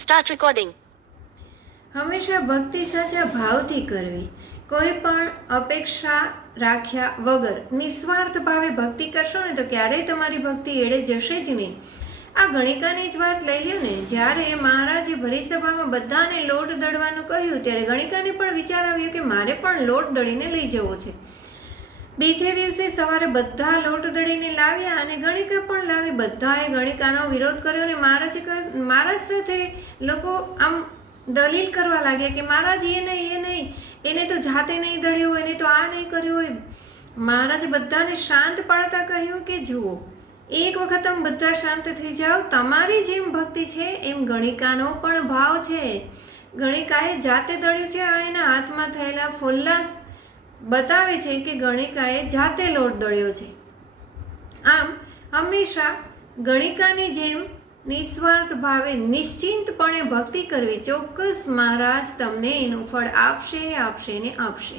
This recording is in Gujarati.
Start recording. હંમેશા ભક્તિ સાચા ભાવથી કરવી, કોઈ પણ અપેક્ષા રાખ્યા વગર નિસ્વાર્થ ભાવે ભક્તિ કરશો ને તો ક્યારેય તમારી ભક્તિ એળે જશે જ નહીં. આ ગણિકાની જ વાત લઈ લ્યો ને. જ્યારે મહારાજે ભરી સભામાં બધાને લોટ દળવાનું કહ્યું ત્યારે ગણિકાને પણ વિચાર આવ્યો કે મારે પણ લોટ દળીને લઈ જવો છે. બીજે દિવસે સવારે બધા લોટ દળીને લાવ્યા અને ગણિકા પણ લાવી. બધાએ ગણિકાનો વિરોધ કર્યો અને મહારાજ સાથે લોકો આમ દલીલ કરવા લાગ્યા કે મહારાજ એ નહીં, એને તો જાતે નહીં દળ્યું હોય, એને તો આ નહીં કર્યું હોય. મહારાજે બધાને શાંત પાડતા કહ્યું કે જુઓ, એક વખત તમે બધા શાંત થઈ જાઓ. તમારી જેમ ભક્તિ છે એમ ગણિકાનો પણ ભાવ છે. ગણિકાએ જાતે દળ્યું છે. આ એના હાથમાં થયેલા ફોલ્લા બતાવે છે કે ગણિકાએ જાતે લોટ દળ્યો છે. આમ હંમેશા ગણિકાની જેમ નિસ્વાર્થ ભાવે નિશ્ચિંતપણે ભક્તિ કરવી. ચોક્કસ મહારાજ તમને એનું ફળ આપશે ને આપશે.